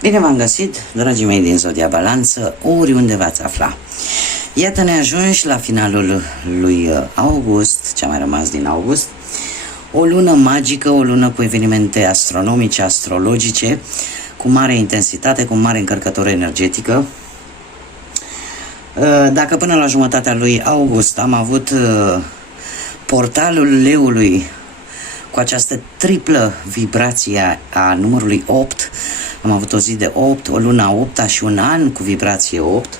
Bine v-am găsit, dragii mei din Zodia Balanță, oriunde v-ați afla. Iată, ne ajungi la finalul lui august, ce a mai rămas din august. O lună magică, o lună cu evenimente astronomice, astrologice, cu mare intensitate, cu mare încărcătură energetică. Dacă până la jumătatea lui august am avut portalul leului cu această triplă vibrație a numărului 8, am avut o zi de 8, o lună a 8-a și un an cu vibrație 8.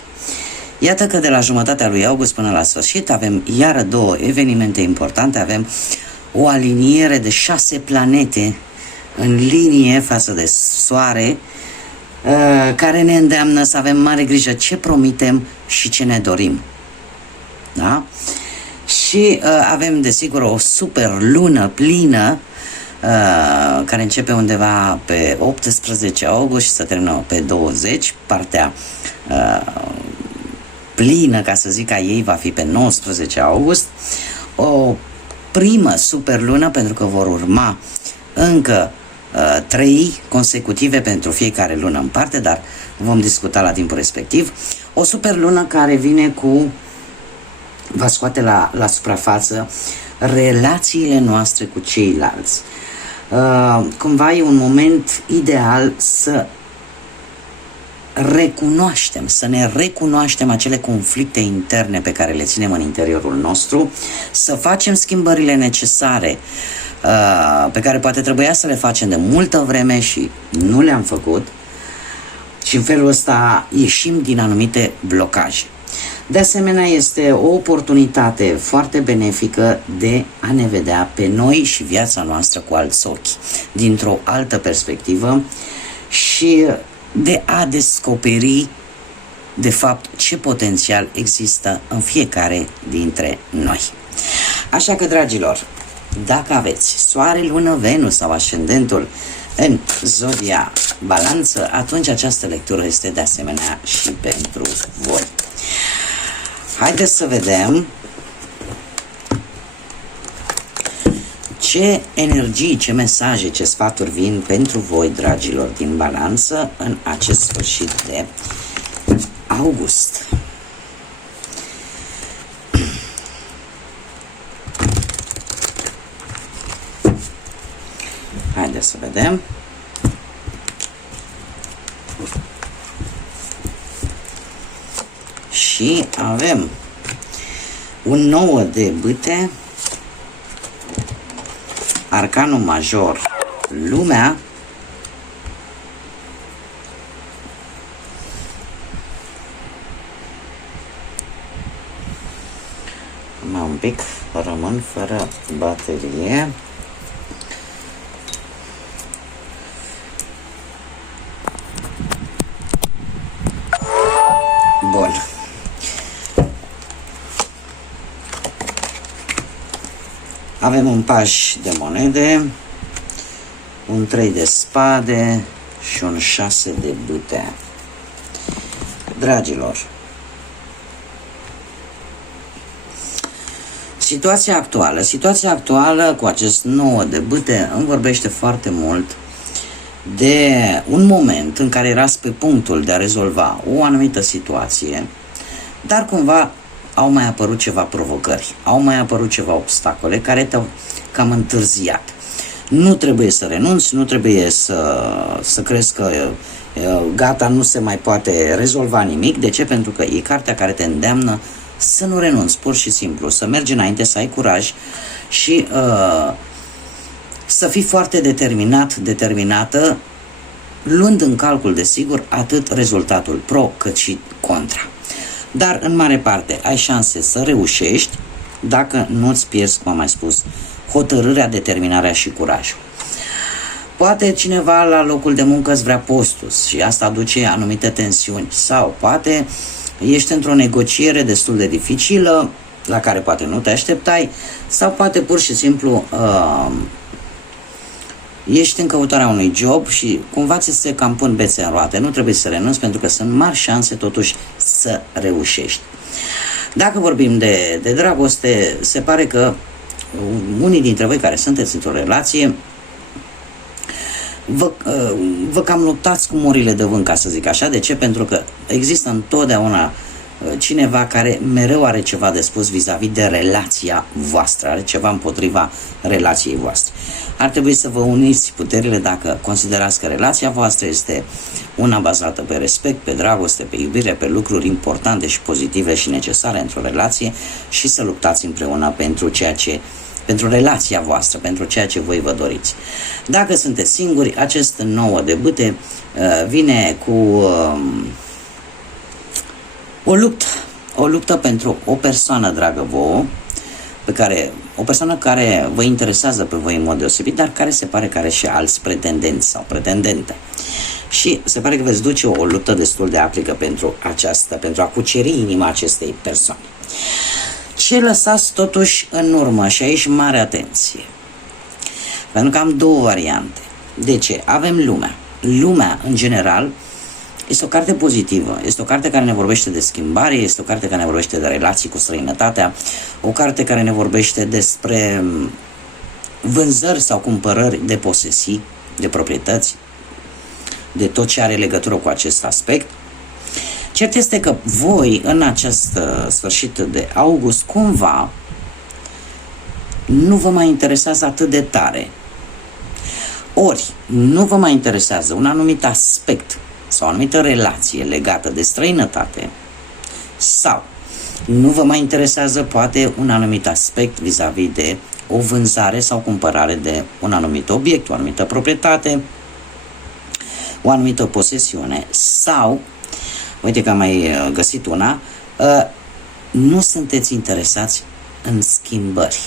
Iată că de la jumătatea lui august până la sfârșit avem iară două evenimente importante. Avem o aliniere de 6 planete în linie față de Soare, care ne îndeamnă să avem mare grijă ce promitem și ce ne dorim. Da? Și avem desigur o super lună plină care începe undeva pe 18 august și se termină pe 20. Partea plină, ca să zic, a ei va fi pe 19 august. O primă super lună, pentru că vor urma încă 3 consecutive pentru fiecare lună în parte, dar vom discuta la timpul respectiv. O super lună care vine va scoate la suprafață relațiile noastre cu ceilalți. Cumva e un moment ideal să recunoaștem, să ne recunoaștem acele conflicte interne pe care le ținem în interiorul nostru, să facem schimbările necesare pe care poate trebuia să le facem de multă vreme și nu le-am făcut, și în felul ăsta ieșim din anumite blocaje. De asemenea, este o oportunitate foarte benefică de a ne vedea pe noi și viața noastră cu alți ochi, dintr-o altă perspectivă, și de a descoperi de fapt ce potențial există în fiecare dintre noi. Așa că, dragilor, dacă aveți Soare, Lună, Venus sau ascendentul în Zodia Balanță, atunci această lectură este de asemenea și pentru voi. Haideți să vedem ce energii, ce mesaje, ce sfaturi vin pentru voi, dragilor din Balanță, în acest sfârșit de august. Haideți să vedem. Și avem un 9 de bâte, arcanul major, lumea, un pic rămân fără baterie. Bun. Avem un paj de monede, un 3 de spade și un 6 de bâte. Dragilor, situația actuală cu acest 9 de bâte îmi vorbește foarte mult de un moment în care erați pe punctul de a rezolva o anumită situație, dar cumva au mai apărut ceva provocări, au mai apărut ceva obstacole care te-au cam întârziat. Nu trebuie să renunți, nu trebuie să crezi că gata, nu se mai poate rezolva nimic. De ce? Pentru că e cartea care te îndeamnă să nu renunți, pur și simplu, să mergi înainte, să ai curaj și să fii foarte determinată, luând în calcul, desigur, atât rezultatul pro cât și contra. Dar, în mare parte, ai șanse să reușești dacă nu-ți pierzi, cum am mai spus, hotărârea, determinarea și curajul. Poate cineva la locul de muncă îți vrea postus și asta aduce anumite tensiuni, sau poate ești într-o negociere destul de dificilă la care poate nu te așteptai, sau poate pur și simplu ești în căutarea unui job și cumva ți se cam pun bețe în roate. Nu trebuie să renunți, pentru că sunt mari șanse totuși să reușești. Dacă vorbim de dragoste, se pare că unii dintre voi care sunteți într-o relație vă cam luptați cu morile de vânt, ca să zic așa. De ce? Pentru că există întotdeauna cineva care mereu are ceva de spus vis-a-vis de relația voastră, are ceva împotriva relației voastre. Ar trebui să vă uniți puterile dacă considerați că relația voastră este una bazată pe respect, pe dragoste, pe iubire, pe lucruri importante și pozitive și necesare într-o relație, și să luptați împreună pentru relația voastră, pentru ceea ce voi vă doriți. Dacă sunteți singuri, acest 9 de bâte vine cu o luptă pentru o persoană dragă vouă, o persoană care vă interesează pe voi în mod deosebit, dar care se pare că are și alți pretendenți sau pretendente. Și se pare că veți duce o luptă destul de aprică pentru a cuceri inima acestei persoane. Ce lăsați totuși în urmă? Și aici mare atenție. Pentru că am două variante. De ce? Avem lumea. Lumea, în general, este o carte pozitivă, este o carte care ne vorbește de schimbare, este o carte care ne vorbește de relații cu străinătatea, o carte care ne vorbește despre vânzări sau cumpărări de posesii, de proprietăți, de tot ce are legătură cu acest aspect. Cert este că voi, în acest sfârșit de august, cumva nu vă mai interesează atât de tare. Ori nu vă mai interesează un anumit aspect sau o anumită relație legată de străinătate, sau nu vă mai interesează poate un anumit aspect vis-a-vis de o vânzare sau cumpărare de un anumit obiect, o anumită proprietate, o anumită posesiune, sau, uite că am mai găsit una, nu sunteți interesați în schimbări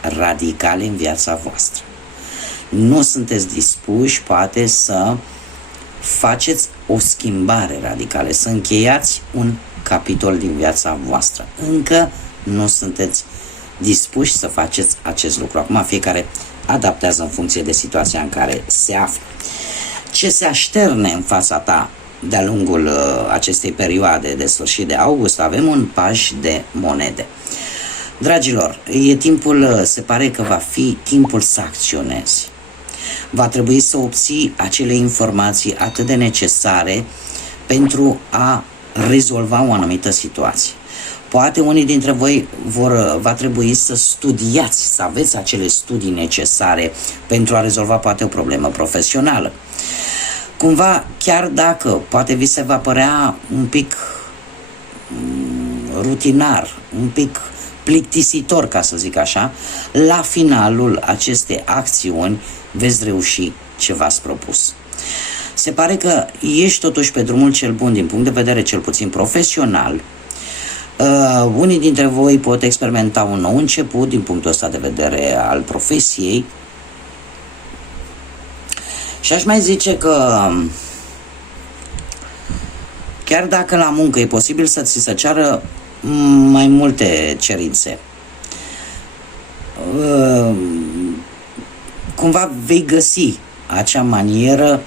radicale în viața voastră. Nu sunteți dispuși, poate, să faceți o schimbare radicală, să încheiați un capitol din viața voastră. Încă nu sunteți dispuși să faceți acest lucru. Acum fiecare adaptează în funcție de situația în care se află. Ce se așterne în fața ta de-a lungul acestei perioade de sfârșit de august? Avem un paj de monede. Dragilor, se pare că va fi timpul să acționezi. Va trebui să obții acele informații atât de necesare pentru a rezolva o anumită situație. Poate unii dintre voi va trebui să studiați, să aveți acele studii necesare pentru a rezolva poate o problemă profesională. Cumva, chiar dacă poate vi se va părea un pic rutinar, un pic plictisitor, ca să zic așa, la finalul acestei acțiuni veți reuși ce v-ați propus. Se pare că ești totuși pe drumul cel bun din punct de vedere cel puțin profesional. Unii dintre voi pot experimenta un nou început din punctul ăsta de vedere al profesiei. Și aș mai zice că chiar dacă la muncă e posibil să ți se ceară mai multe cerințe, cumva vei găsi acea manieră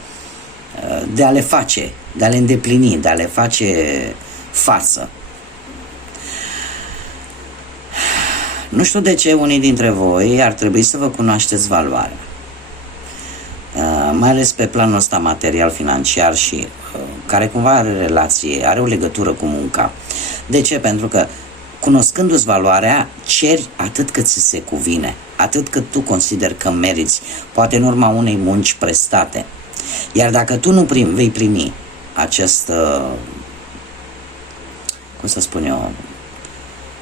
de a le face, de a le îndeplini, de a le face față. Nu știu de ce unii dintre voi ar trebui să vă cunoașteți valoarea, mai ales pe planul ăsta material, financiar și care cumva are o legătură cu munca. De ce? Pentru că cunoscându-ți valoarea, ceri atât cât ți se cuvine, atât cât tu consideri că meriți, poate în urma unei munci prestate. Iar dacă tu nu vei primi acest,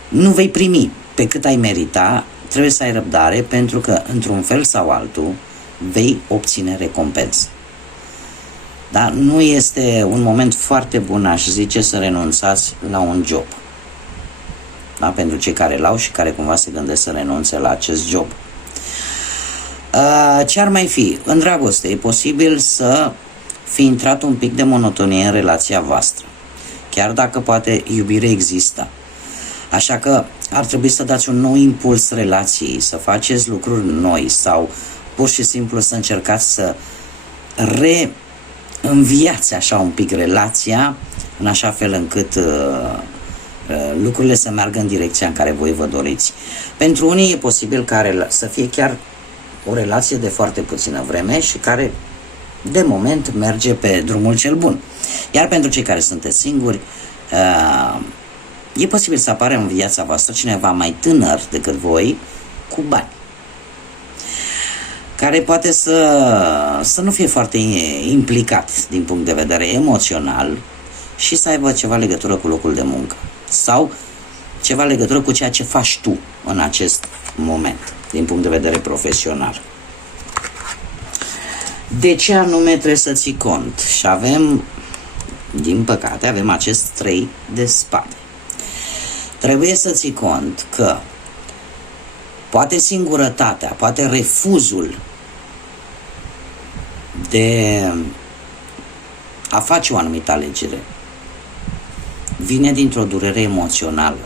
nu vei primi pe cât ai merita, trebuie să ai răbdare, pentru că într-un fel sau altul vei obține recompensă. Dar nu este un moment foarte bun, aș zice, să renunțați la un job. Da? Pentru cei care l-au și care cumva se gândesc să renunțe la acest job. Ce ar mai fi? În dragoste e posibil să fi intrat un pic de monotonie în relația voastră, chiar dacă poate iubire există. Așa că ar trebui să dați un nou impuls relației, să faceți lucruri noi sau pur și simplu să încercați să reînviați așa un pic relația, în așa fel încât lucrurile să meargă în direcția în care voi vă doriți. Pentru unii e posibil să fie chiar o relație de foarte puțină vreme și care de moment merge pe drumul cel bun. Iar pentru cei care sunteți singuri, e posibil să apară în viața voastră cineva mai tânăr decât voi, cu bani, care poate să nu fie foarte implicat din punct de vedere emoțional și să aibă ceva legătură cu locul de muncă sau ceva legătură cu ceea ce faci tu în acest moment din punct de vedere profesional. De ce anume trebuie să ții cont? Și avem, din păcate, avem acest 3 de spade. Trebuie să ții cont că poate singurătatea, poate refuzul de a face o anumită alegere vine dintr-o durere emoțională.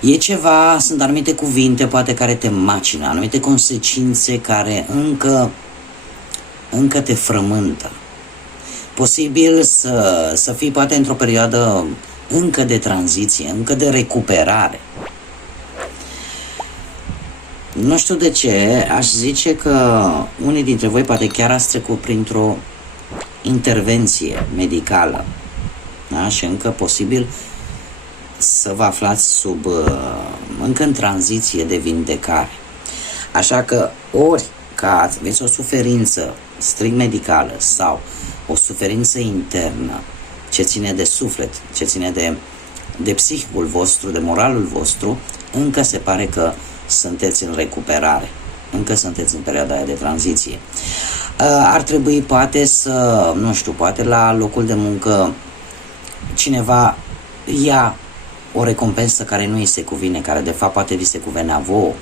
E ceva, sunt anumite cuvinte poate care te macină, anumite consecințe care încă te frământă. Posibil să fii poate într-o perioadă încă de tranziție, încă de recuperare. Nu știu de ce, aș zice că unii dintre voi poate chiar ați trecut printr-o intervenție medicală, da? Și încă posibil să vă aflați încă în tranziție de vindecare. Așa că ori că aveți o suferință strict medicală sau o suferință internă ce ține de suflet, ce ține de psihicul vostru, de moralul vostru, încă se pare că sunteți în recuperare, încă sunteți în perioada aia de tranziție. Ar trebui poate poate la locul de muncă cineva ia o recompensă care nu îi se cuvine, care de fapt poate vi se cuvenea vouă.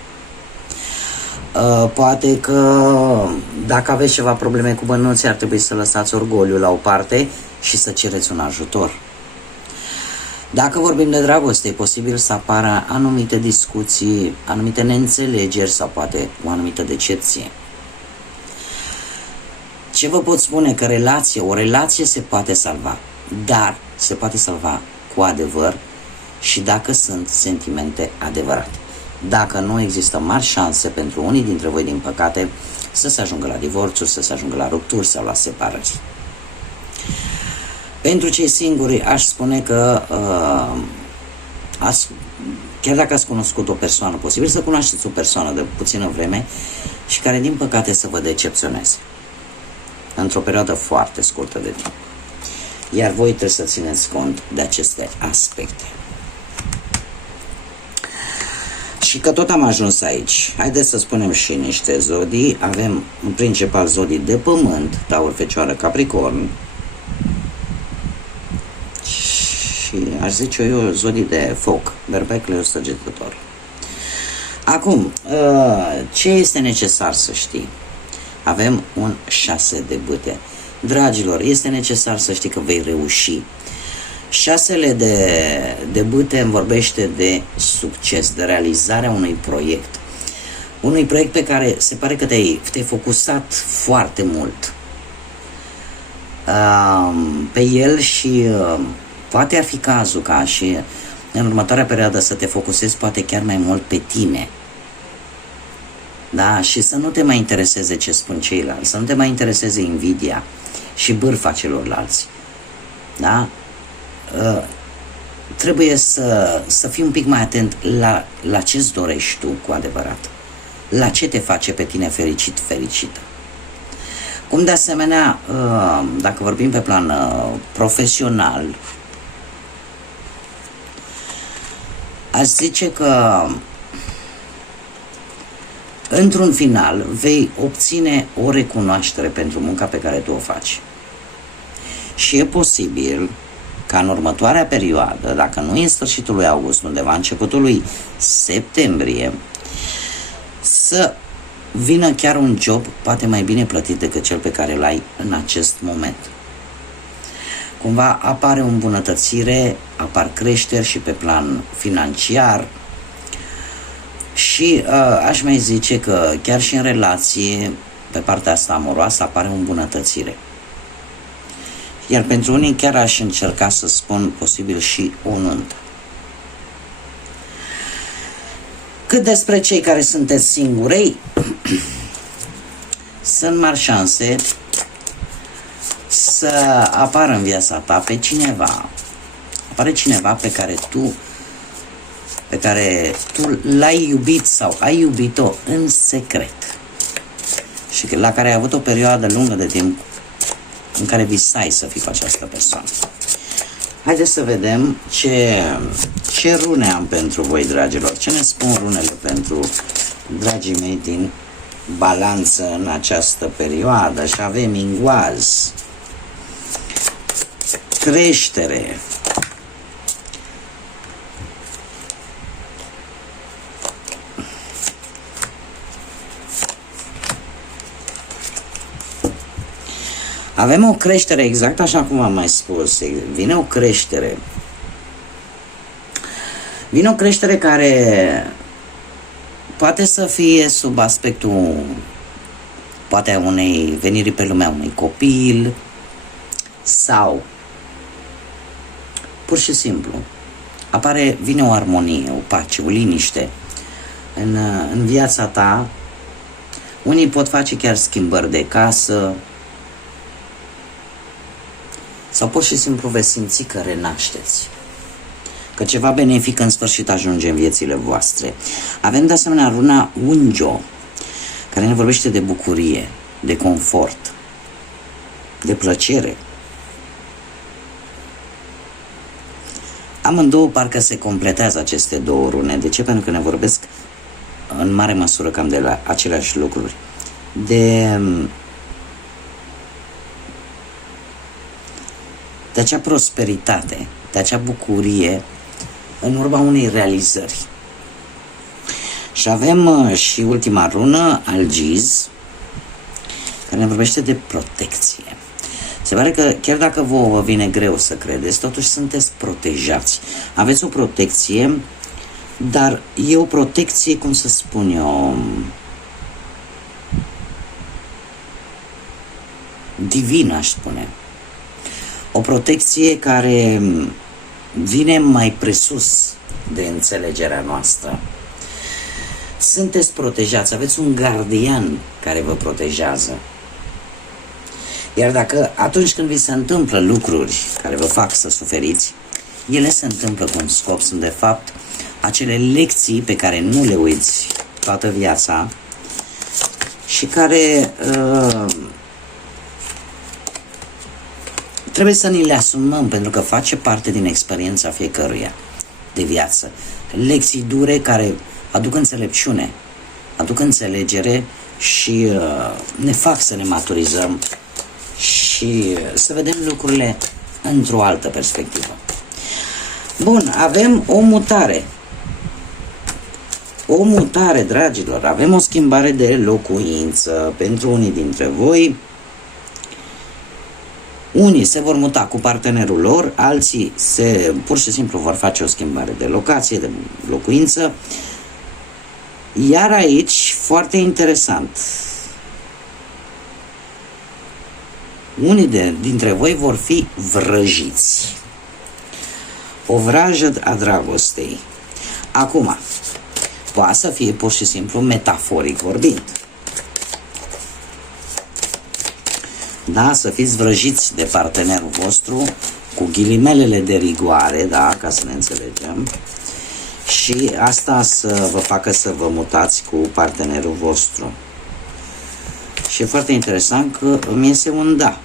Poate că dacă aveți ceva probleme cu bănuții, ar trebui să lăsați orgoliul la o parte și să cereți un ajutor. Dacă vorbim de dragoste, e posibil să apară anumite discuții, anumite neînțelegeri sau poate o anumită decepție. Ce vă pot spune? Că o relație se poate salva, dar se poate salva cu adevăr și dacă sunt sentimente adevărate. Dacă nu, există mari șanse pentru unii dintre voi, din păcate, să se ajungă la divorțuri, să se ajungă la rupturi sau la separări. Pentru cei singuri, aș spune că chiar dacă ați cunoscut o persoană, posibil să cunoașteți o persoană de puțină vreme și care, din păcate, să vă decepționeze într-o perioadă foarte scurtă de timp. Iar voi trebuie să țineți cont de aceste aspecte. Și că tot am ajuns aici, haideți să spunem și niște zodii. Avem în principal zodii de pământ, Taur, Fecioară, Capricorn, și aș zice eu zodii de foc, Berbec, Leu, Săgetător. Acum, ce este necesar să știi? Avem un 6 de bâte. Dragilor, este necesar să știi că vei reuși. 6 de bâte îmi vorbește de succes, de realizarea unui proiect. Unui proiect pe care se pare că te-ai focusat foarte mult pe el și poate ar fi cazul ca și în următoarea perioadă să te focusezi poate chiar mai mult pe tine. Da? Și să nu te mai intereseze ce spun ceilalți, să nu te mai intereseze invidia și bârfa celorlalți. Da? Trebuie să fii un pic mai atent la ce-ți dorești tu cu adevărat, la ce te face pe tine fericit, fericită. Cum de asemenea, dacă vorbim pe plan profesional, aș zice că într-un final vei obține o recunoaștere pentru munca pe care tu o faci. Și e posibil ca în următoarea perioadă, dacă nu e sfârșitul lui august, undeva începutul lui septembrie, să vină chiar un job poate mai bine plătit decât cel pe care îl ai în acest moment. Cumva apare o îmbunătățire, apar creșteri și pe plan financiar și aș mai zice că chiar și în relație, pe partea asta amoroasă, apare o îmbunătățire. Iar pentru unii chiar aș încerca să spun posibil și o nuntă. Cât despre cei care sunteți singuri, sunt mari șanse să apară în viața ta pe cineva. Apare cineva pe care tu l-ai iubit sau ai iubit-o în secret și la care ai avut o perioadă lungă de timp în care visai să fii cu această persoană. Haideți să vedem ce rune am pentru voi, dragilor. Ce ne spun runele pentru dragii mei din Balanță în această perioadă. Și avem Ingoaz, creștere, avem o creștere, exact așa cum am mai spus. Vine o creștere. Vine o creștere care poate să fie sub aspectul poate a unei veniri pe lumea unui copil sau pur și simplu vine o armonie, o pace, o liniște în viața ta. Unii pot face chiar schimbări de casă sau pur și simplu veți simți că renașteți, că ceva benefic în sfârșit ajunge în viețile voastre. Avem de asemenea runa Unjo, care ne vorbește de bucurie, de confort, de plăcere. Amândouă parcă se completează aceste două rune. De ce? Pentru că ne vorbesc în mare măsură cam de la aceleași lucruri. De acea prosperitate, de acea bucurie în urma unei realizări. Și avem și ultima rună, Algiz, care ne vorbește de protecție. Se pare că chiar dacă vă vine greu să credeți, totuși sunteți protejați. Aveți o protecție, dar e o protecție, cum să spun eu, divină, aș spune. O protecție care vine mai presus de înțelegerea noastră. Sunteți protejați, aveți un gardian care vă protejează. Iar dacă atunci când vi se întâmplă lucruri care vă fac să suferiți, ele se întâmplă cu un scop, sunt de fapt acele lecții pe care nu le uiți toată viața și care trebuie să ni le asumăm, pentru că face parte din experiența fiecăruia de viață. Lecții dure care aduc înțelepciune, aduc înțelegere și ne fac să ne maturizăm și să vedem lucrurile într-o altă perspectivă. Bun, avem o mutare. O mutare, dragilor. Avem o schimbare de locuință pentru unii dintre voi. Unii se vor muta cu partenerul lor, alții pur și simplu vor face o schimbare de locație, de locuință. Iar aici, foarte interesant, unii dintre voi vor fi vrăjiți. O vrajă a dragostei. Acum, poate să fie pur și simplu metaforic vorbind. Da, să fiți vrăjiți de partenerul vostru cu ghilimelele de rigoare, da, ca să ne înțelegem. Și asta să vă facă să vă mutați cu partenerul vostru. Și e foarte interesant că îmi iese un da.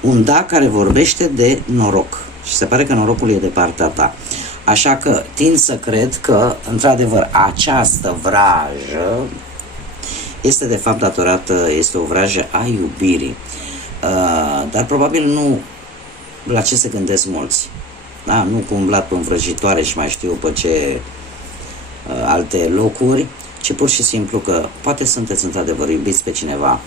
Un da care vorbește de noroc. Și se pare că norocul e de partea ta. Așa că tind să cred că, într-adevăr, această vrajă este de fapt datorată, este o vrajă a iubirii. Dar probabil nu la ce se gândesc mulți. Da? Nu cu umblat pe învrăjitoare și mai știu pe ce alte locuri, ci pur și simplu că poate sunteți într-adevăr iubiți pe cineva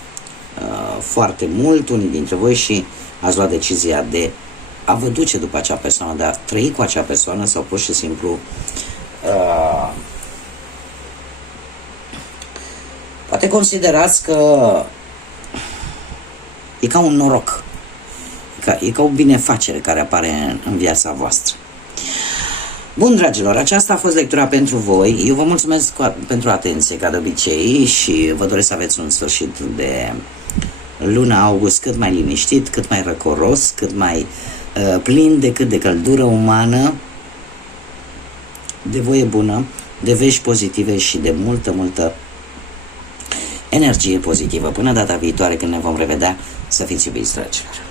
foarte mult, unii dintre voi, și ați luat decizia de a vă duce după acea persoană, de a trăi cu acea persoană sau pur și simplu poate considerați că e ca un noroc, e ca o binefacere care apare în viața voastră. Bun, dragilor, aceasta a fost lectura pentru voi. Eu vă mulțumesc pentru atenție, ca de obicei, și vă doresc să aveți un sfârșit de luna august cât mai liniștit, cât mai răcoros, cât mai plin de căldură umană, de voie bună, de vești pozitive și de multă energie pozitivă. Până data viitoare, când ne vom revedea, să fiți iubiți, dragilor!